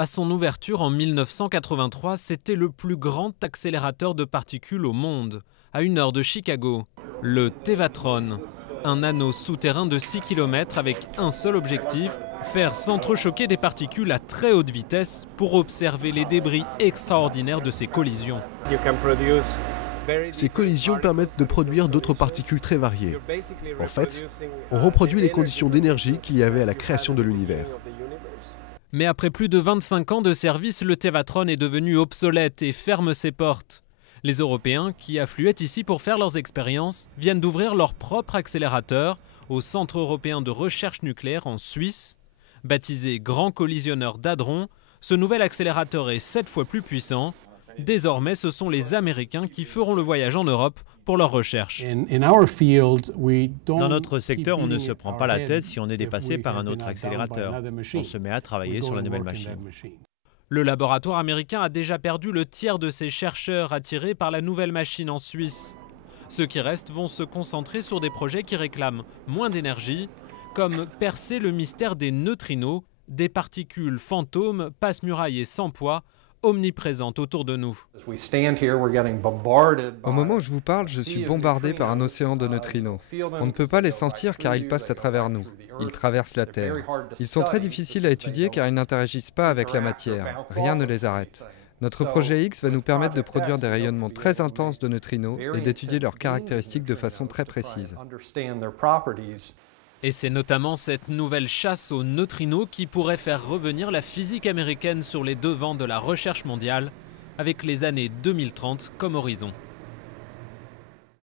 À son ouverture en 1983, c'était le plus grand accélérateur de particules au monde, à 1 heure de Chicago, le Tevatron, un anneau souterrain de 6 km avec un seul objectif, faire s'entrechoquer des particules à très haute vitesse pour observer les débris extraordinaires de ces collisions. Ces collisions permettent de produire d'autres particules très variées. En fait, on reproduit les conditions d'énergie qu'il y avait à la création de l'univers. Mais après plus de 25 ans de service, le Tevatron est devenu obsolète et ferme ses portes. Les Européens, qui affluaient ici pour faire leurs expériences, viennent d'ouvrir leur propre accélérateur au Centre européen de recherche nucléaire en Suisse. Baptisé Grand Collisionneur d'Hadron, ce nouvel accélérateur est 7 fois plus puissant. Désormais, ce sont les Américains qui feront le voyage en Europe pour leurs recherches. Dans notre secteur, on ne se prend pas la tête si on est dépassé par un autre accélérateur. On se met à travailler sur la nouvelle machine. Le laboratoire américain a déjà perdu le tiers de ses chercheurs attirés par la nouvelle machine en Suisse. Ceux qui restent vont se concentrer sur des projets qui réclament moins d'énergie, comme percer le mystère des neutrinos, des particules fantômes, passe-murailles et sans poids, omniprésentes autour de nous. Au moment où je vous parle, je suis bombardé par un océan de neutrinos. On ne peut pas les sentir car ils passent à travers nous. Ils traversent la Terre. Ils sont très difficiles à étudier car ils n'interagissent pas avec la matière. Rien ne les arrête. Notre projet X va nous permettre de produire des rayonnements très intenses de neutrinos et d'étudier leurs caractéristiques de façon très précise. Et c'est notamment cette nouvelle chasse aux neutrinos qui pourrait faire revenir la physique américaine sur les devants de la recherche mondiale, avec les années 2030 comme horizon.